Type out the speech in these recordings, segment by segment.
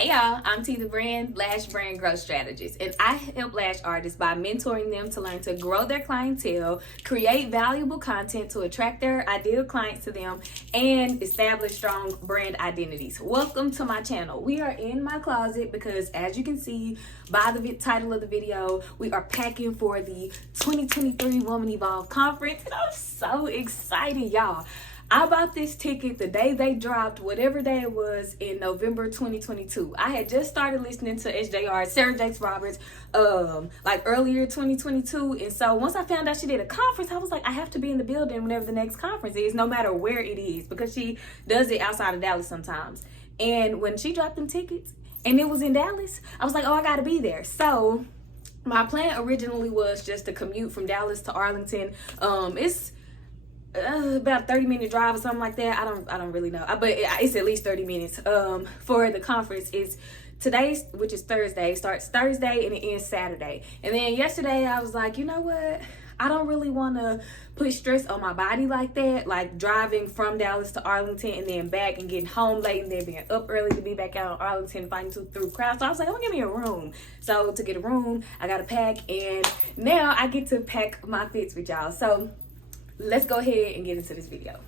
Hey y'all, I'm T the Brand, Lash Brand Growth Strategist, and I help lash artists by mentoring them to learn to grow their clientele, create valuable content to attract their ideal clients to them, and establish strong brand identities. Welcome to my channel. We are in my closet because, as you can see by the title of the video, we are packing for the 2023 Woman Evolve Conference, and I'm so excited, y'all. I bought this ticket the day they dropped, whatever day it was, in November 2022. I had just started listening to SJR, Sarah Jakes Roberts, like earlier 2022. And so once I found out she did a conference, I was like, I have to be in the building whenever the next conference is, no matter where it is, because she does it outside of Dallas sometimes. And when she dropped them tickets and it was in Dallas, I was like, oh, I gotta be there. So my plan originally was just to commute from Dallas to Arlington. It's about 30-minute drive or something like that. I don't really know, but it's at least 30 minutes. For the conference is today, which is Thursday, starts Thursday and it ends Saturday. And then yesterday I was like, you know what, I don't really want to put stress on my body like that, like driving from Dallas to Arlington and then back and getting home late and then being up early to be back out in Arlington fighting through crowds. So I was like, I'm gonna give me a room. So to get a room, I gotta pack, and now I get to pack my fits with y'all. So let's go ahead and get into this video.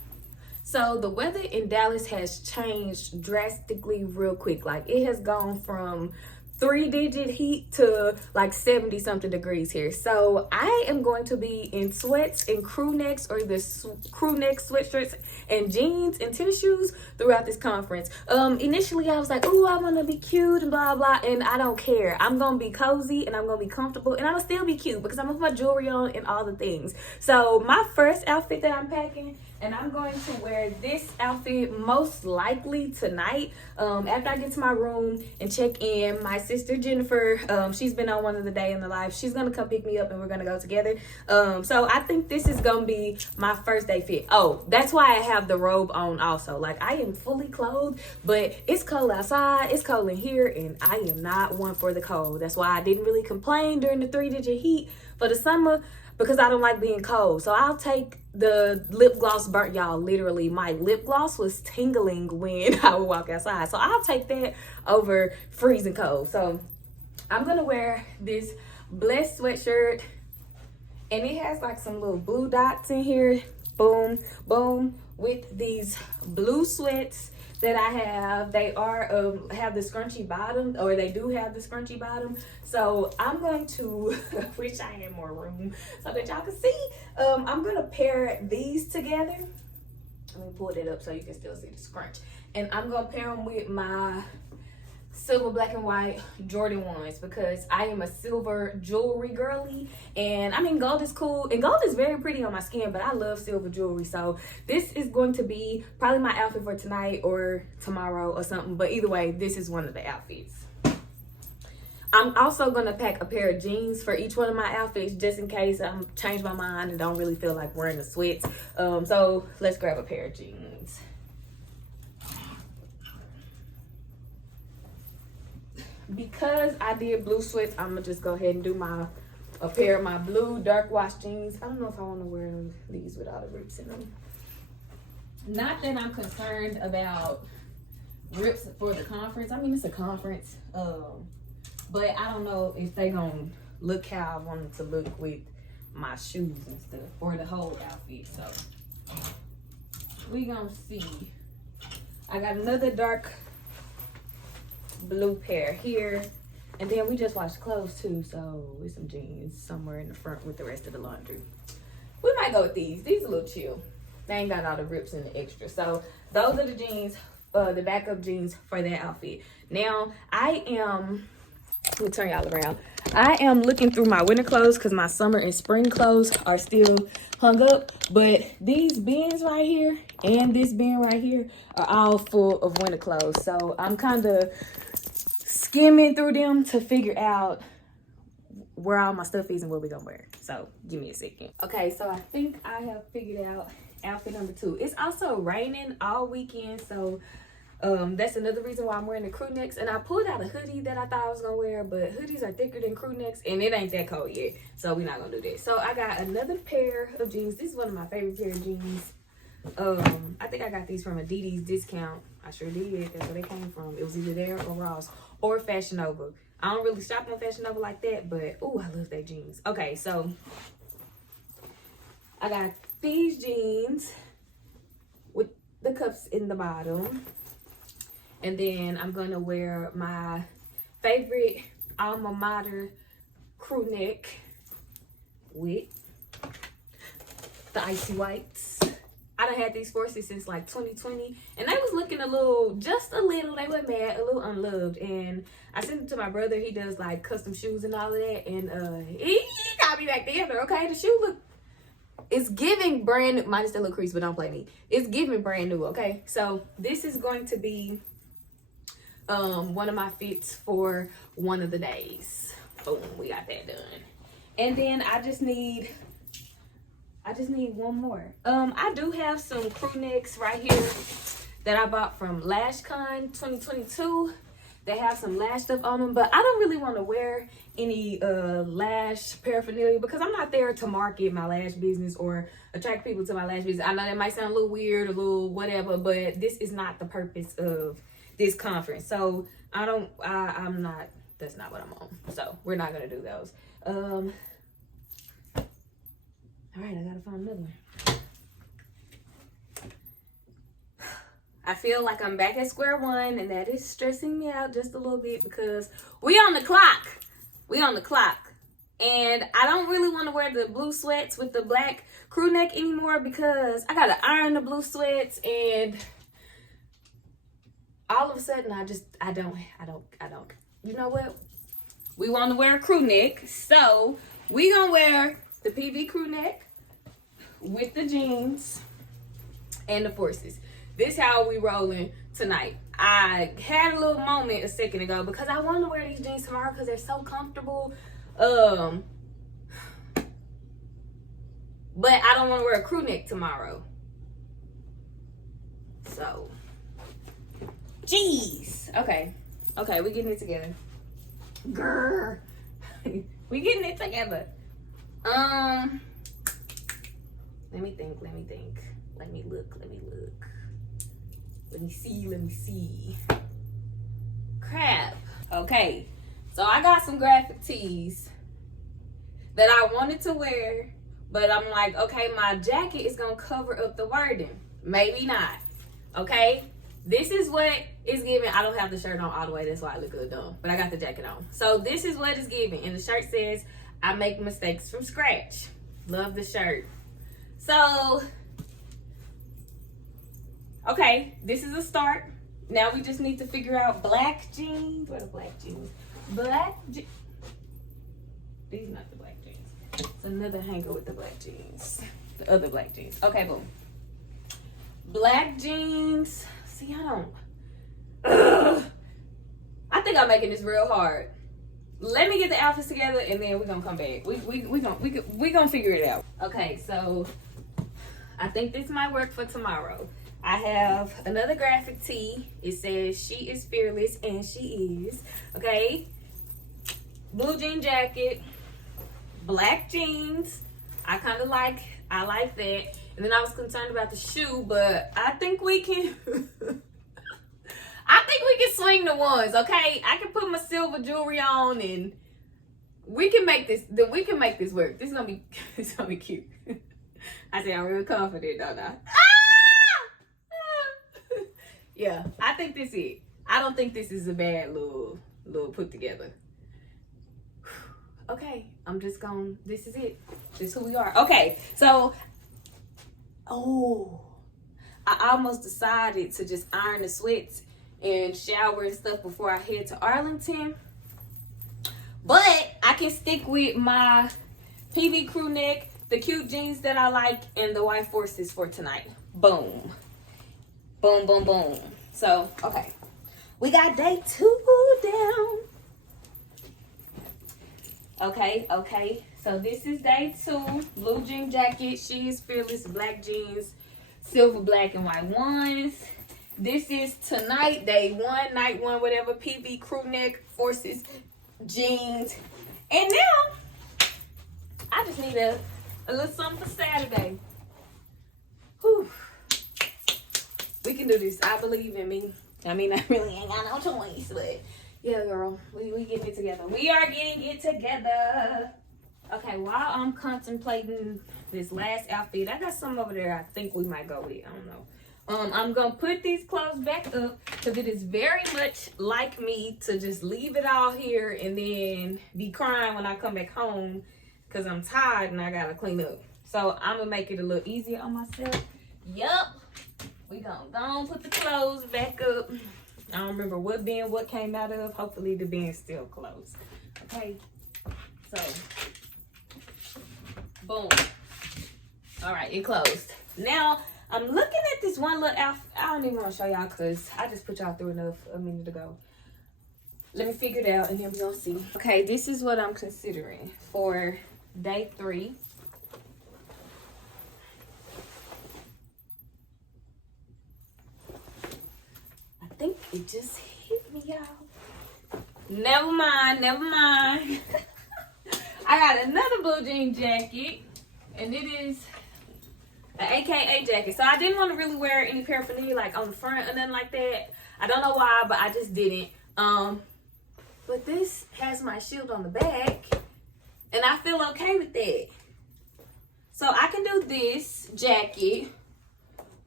So the weather in Dallas has changed drastically real quick. Like, it has gone from 3-digit heat to like 70 something degrees here. So I am going to be in sweats and crew necks, or the crew neck sweatshirts and jeans and tennis shoes throughout this conference. Initially I was like, oh, I want to be cute and blah blah, and I don't care. I'm gonna be cozy and I'm gonna be comfortable, and I'm gonna still be cute because I'm gonna put my jewelry on and all the things. So my first outfit that I'm packing, and I'm going to wear this outfit most likely tonight, after I get to my room and check in. My sister Jennifer, she's been on one of the day in the life. She's gonna come pick me up and we're gonna go together. So I think this is gonna be my first day fit. Oh, that's why I have the robe on also. Like, I am fully clothed, but it's cold outside, it's cold in here, and I am not one for the cold. That's why I didn't really complain during the 3-digit heat for the summer, because I don't like being cold. So I'll take the lip gloss burnt, y'all. Literally, my lip gloss was tingling when I would walk outside. So I'll take that over freezing cold. So I'm gonna wear this Blessed sweatshirt, and it has like some little blue dots in here. Boom, boom, with these blue sweats that I have. They are have the scrunchy bottom, or they do have the scrunchy bottom. So I'm going to wish I had more room so that y'all can see. I'm gonna pair these together. Let me pull it up so you can still see the scrunch. And I'm gonna pair them with my silver, black, and white Jordan 1s, because I am a silver jewelry girly. And I mean, gold is cool, and gold is very pretty on my skin, but I love silver jewelry. So this is going to be probably my outfit for tonight or tomorrow or something, but either way, this is one of the outfits. I'm also gonna pack a pair of jeans for each one of my outfits, just in case I change my mind and don't really feel like wearing the sweats. So let's grab a pair of jeans. Because I did blue sweats, I'm gonna just go ahead and do a pair of my blue dark wash jeans. I don't know if I want to wear these with all the rips in them. Not that I'm concerned about rips for the conference. I mean, it's a conference, but I don't know if they gonna look how I want them to look with my shoes and stuff, or the whole outfit. So we gonna see. I got another dark blue pair here, and then we just washed clothes too, so with some jeans somewhere in the front with the rest of the laundry. We might go with these a little chill. They ain't got all the rips and the extra. So those are the jeans, the backup jeans for that outfit. Now I am, let me turn y'all around. I am looking through my winter clothes because my summer and spring clothes are still hung up, but these bins right here and this bin right here are all full of winter clothes. So I'm kind of skimming through them to figure out where all my stuff is and what we're gonna wear. So give me a second. Okay, so I think I have figured out outfit number 2. It's also raining all weekend, so that's another reason why I'm wearing the crew necks. And I pulled out a hoodie that I thought I was gonna wear, but hoodies are thicker than crew necks, and it ain't that cold yet, so we're not gonna do that. So I got another pair of jeans. This is one of my favorite pair of jeans. I think I got these from a DD's discount I sure did. That's where they came from. It was either there or Ross or Fashion Nova. I don't really shop on Fashion Nova like that, but oh, I love their jeans. Okay, so I got these jeans with the cuffs in the bottom. And then I'm gonna wear my favorite alma mater crew neck with the icy whites. I done had these Forces since like 2020, and they was looking a little, just a little, they were mad, a little unloved. And I sent them to my brother. He does like custom shoes and all of that, and he got me back together. Okay, the shoe look, it's giving brand new, minus the little crease, but don't play me. It's giving brand new. Okay, so this is going to be one of my fits for one of the days. Boom, we got that done. And then I just need one more. I do have some crew necks right here that I bought from LashCon 2022. They have some lash stuff on them, but I don't really want to wear any lash paraphernalia because I'm not there to market my lash business or attract people to my lash business. I know that might sound a little weird, a little whatever, but this is not the purpose of this conference. So I'm not, that's not what I'm on. So we're not gonna do those. All right, I gotta find another one. I feel like I'm back at square one, and that is stressing me out just a little bit because we on the clock. We on the clock. And I don't really want to wear the blue sweats with the black crew neck anymore because I gotta iron the blue sweats, and all of a sudden I don't. You know what? We want to wear a crew neck, so we gonna wear the PV crew neck with the jeans and the Forces. This how we rolling tonight. I had a little moment a second ago because I want to wear these jeans tomorrow because they're so comfortable. But I don't want to wear a crew neck tomorrow. So, jeez. Okay, we getting it together. Grr. We getting it together. Let me think. Let me look. Let me see. Crap. Okay. So I got some graphic tees that I wanted to wear, but I'm like, okay, my jacket is gonna cover up the wording. Maybe not. Okay? This is what it's giving. I don't have the shirt on all the way, that's why I look a little dumb. But I got the jacket on. So this is what it's giving. And the shirt says, I make mistakes from scratch. Love the shirt. So, okay, this is a start. Now we just need to figure out black jeans. Where are the black jeans? These not the black jeans. It's another hanger with the black jeans. The other black jeans. Okay, boom. Black jeans. See, I think I'm making this real hard. Let me get the outfits together and then we're gonna come back. We gonna figure it out. Okay, so I think this might work for tomorrow. I have another graphic tee. It says she is fearless, and she is. Okay. Blue jean jacket, black jeans. I like that. And then I was concerned about the shoe, but I think we can swing the ones, okay? I can put my silver jewelry on and we can make this work. This is gonna be cute. I say I'm real confident, don't I? Yeah, I think this is it. I don't think this is a bad little put together. Okay, this is it. This is who we are. Okay, so, I almost decided to just iron the sweats and shower and stuff before I head to Arlington. But I can stick with my PV crew neck, the cute jeans that I like, and the white Forces for tonight. Boom. Boom, boom, boom. So, okay. We got day 2 down. Okay. So this is day 2. Blue jean jacket. She is fearless. Black jeans. Silver, black, and white ones. This is tonight, day 1, night 1, whatever. PV crew neck, Forces, jeans. And now, I just need a little something for Saturday. Whew. We can do this. I believe in me. I mean, I really ain't got no choice, but yeah, girl, we getting it together. We are getting it together. Okay, while I'm contemplating this last outfit, I got some over there I think we might go with. I don't know. I'm gonna put these clothes back up because it is very much like me to just leave it all here and then be crying when I come back home because I'm tired and I gotta clean up. So I'm gonna make it a little easier on myself. Yup. We gonna go and put the clothes back up. I don't remember what bin what came out of. Hopefully the bin's still closed. Okay. So, boom. All right, it closed. Now, I'm looking at this one little outfit. I don't even want to show y'all because I just put y'all through enough a minute ago. Let me figure it out and then we're gonna see. Okay, this is what I'm considering for day 3. I think it just hit me, y'all. Never mind, never mind. I got another blue jean jacket, and it is an AKA jacket. So I didn't want to really wear any paraphernalia like on the front or nothing like that. I don't know why, but I just didn't. But this has my shield on the back, and I feel okay with that. So I can do this jacket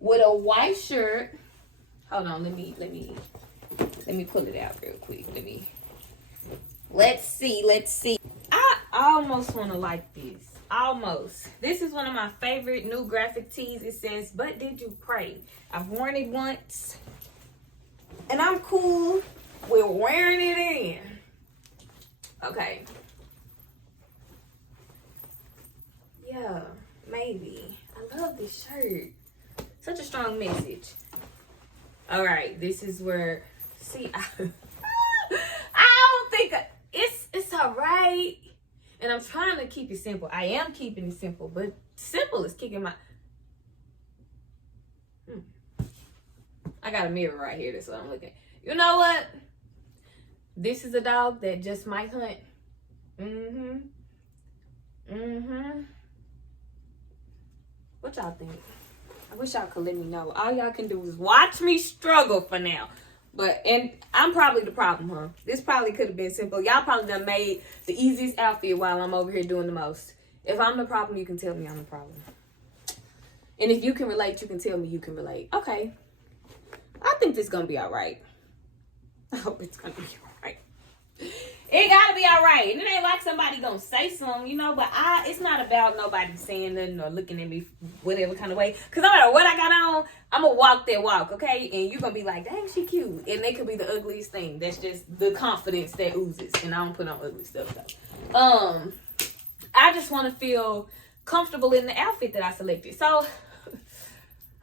with a white shirt. Hold on, let me pull it out real quick. Let's see. I almost want to like this. Almost. This is one of my favorite new graphic tees. It says, "But did you pray?" I've worn it once, and I'm cool with wearing it in. Okay. Yeah, maybe. I love this shirt. Such a strong message. All right, this is where. See, I don't think it's all right. And I'm trying to keep it simple. I am keeping it simple, but simple is kicking my. I got a mirror right here. That's what I'm looking at. You know what? This is a dog that just might hunt. What y'all think? I wish y'all could let me know. All y'all can do is watch me struggle for now. And I'm probably the problem, huh? This probably could have been simple. Y'all probably done made the easiest outfit while I'm over here doing the most. If I'm the problem, you can tell me I'm the problem. And if you can relate, you can tell me you can relate. Okay. I think this is going to be all right. I hope it's going to be all right. It got to be all right. And it ain't like somebody going to say something, you know. But it's not about nobody saying nothing or looking at me whatever kind of way. Because no matter what I got on, I'm going to walk that walk, okay? And you're going to be like, dang, she cute. And it could be the ugliest thing. That's just the confidence that oozes. And I don't put on ugly stuff, though. I just want to feel comfortable in the outfit that I selected. So,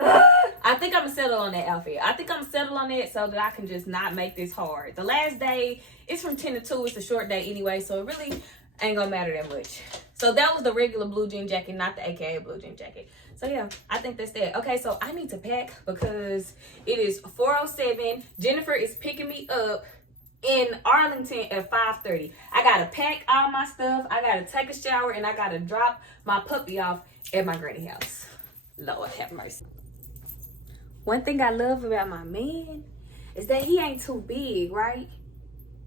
I think I'm going to settle on that outfit. I think I'm going to settle on it so that I can just not make this hard. The last day, it's from 10 to 2. It's a short day anyway, so it really ain't going to matter that much. So that was the regular blue jean jacket, not the AKA blue jean jacket. So yeah, I think that's that. Okay, so I need to pack because it is 4:07. Jennifer is picking me up in Arlington at 5:30. I got to pack all my stuff. I got to take a shower, and I got to drop my puppy off at my granny house. Lord have mercy. One thing I love about my man is that he ain't too big, right?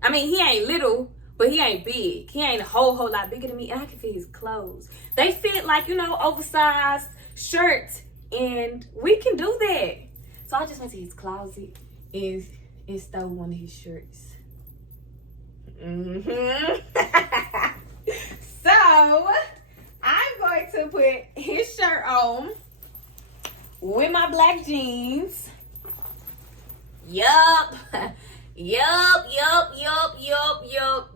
I mean, he ain't little, but he ain't big. He ain't a whole lot bigger than me, and I can fit his clothes. They fit like, oversized shirts, and we can do that. So I just went to his closet and stole one of his shirts. So I'm going to put his shirt on with my black jeans. Yup.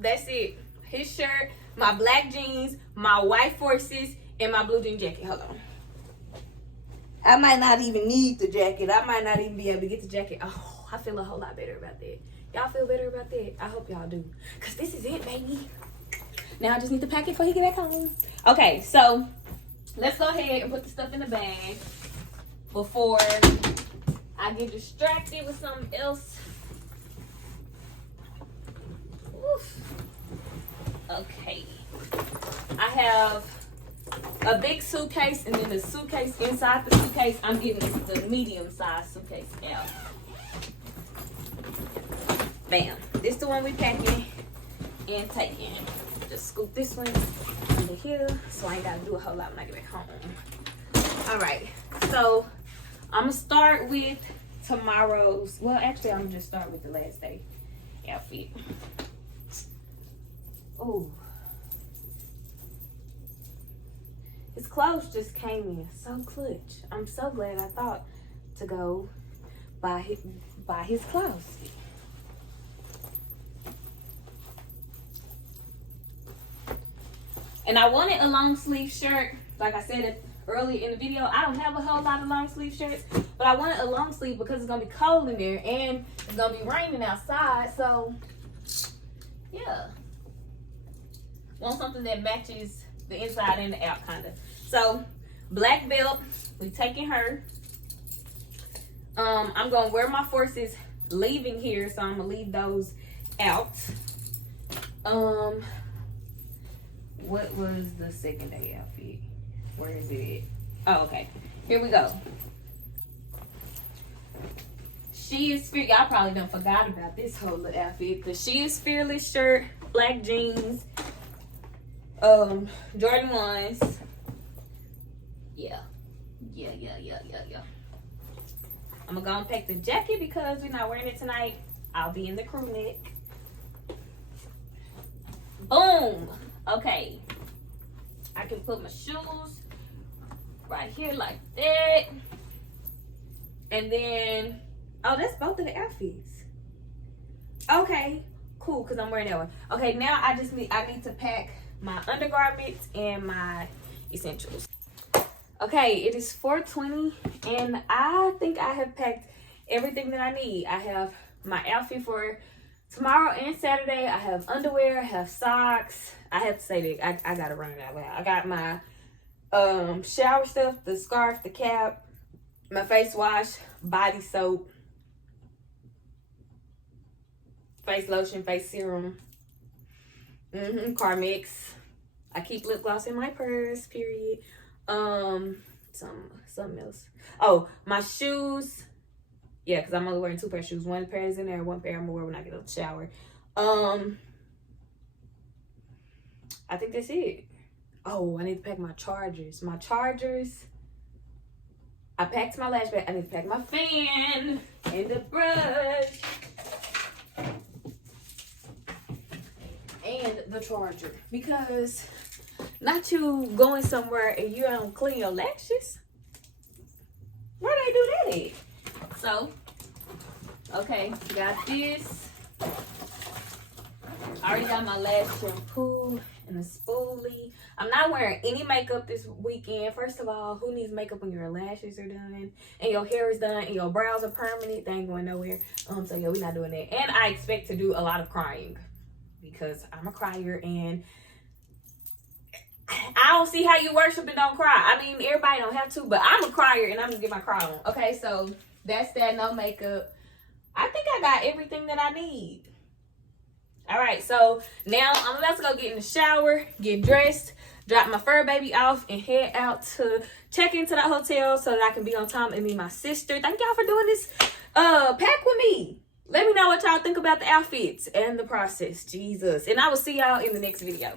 That's it. His shirt, my black jeans, my white forces, and my blue jean jacket. Hold on. I might not even need the jacket. I might not even be able to get the jacket. Oh, I feel a whole lot better about that. Y'all feel better about that? I hope y'all do. Because this is it, baby. Now I just need to pack it before he get back home. Okay, so let's go ahead and put the stuff in the bag before I get distracted with something else. Oof. Okay. I have a big suitcase and then a suitcase inside the suitcase. I'm getting the medium-sized suitcase out. Bam. This the one we packing and taking. Just scoop this one under here so I ain't gotta do a whole lot when I get back home. Alright, so I'm gonna start with tomorrow's, well actually I'm gonna just start with the last day outfit. Oh, his clothes just came in so clutch. I'm so glad I thought to go buy his clothes. And I wanted a long sleeve shirt. Like I said earlier in the video, I don't have a whole lot of long sleeve shirts, but I wanted a long sleeve because it's gonna be cold in there and it's gonna be raining outside. So yeah, want something that matches the inside and the out kind of. So black belt, we taking her. I'm gonna wear my forces leaving here, so I'm gonna leave those out. What was the second day outfit? Where is it? Oh, okay. Here we go. She is fearless. Y'all probably done forgot about this whole little outfit. The She is Fearless shirt, black jeans, Jordan 1s. Yeah. I'm gonna go and pack the jacket because we're not wearing it tonight. I'll be in the crew neck. Boom. Okay. I can put my shoes right here like that. And then, oh, that's both of the outfits. Okay, cool, because I'm wearing that one. Okay, now I need to pack my undergarments and my essentials. Okay, it is 4:20 and I think I have packed everything that I need. I have my outfit for tomorrow and Saturday. I have underwear, I have socks. I have to say that I gotta run it out loud. I got my shower stuff, the scarf, the cap, my face wash, body soap, face lotion, face serum, Carmex. I keep lip gloss in my purse, period. Something else. Oh, my shoes. Yeah, because I'm only wearing 2 pairs of shoes. 1 pair is in there, 1 pair I'm gonna wear when I get out the shower. I think that's it. Oh, I need to pack my chargers. I packed my lash bag. I need to pack my fan and the brush and the charger, because not you going somewhere and you don't clean your lashes. Where they do that at? So, okay, got this. I already got my lash shampoo and a spoolie. I'm not wearing any makeup this weekend. First of all, who needs makeup when your lashes are done and your hair is done and your brows are permanent? They ain't going nowhere. So yeah, we're not doing that. And I expect to do a lot of crying because I'm a crier and I don't see how you worship and don't cry. I mean, everybody don't have to, but I'm a crier and I'm gonna get my cry on. Okay, so that's that. No makeup. I think I got everything that I need. All right, so now I'm about to go get in the shower, get dressed, drop my fur baby off, and head out to check into the hotel so that I can be on time and meet my sister. Thank y'all for doing this pack with me. Let me know what y'all think about the outfits and the process. Jesus. And I will see y'all in the next video.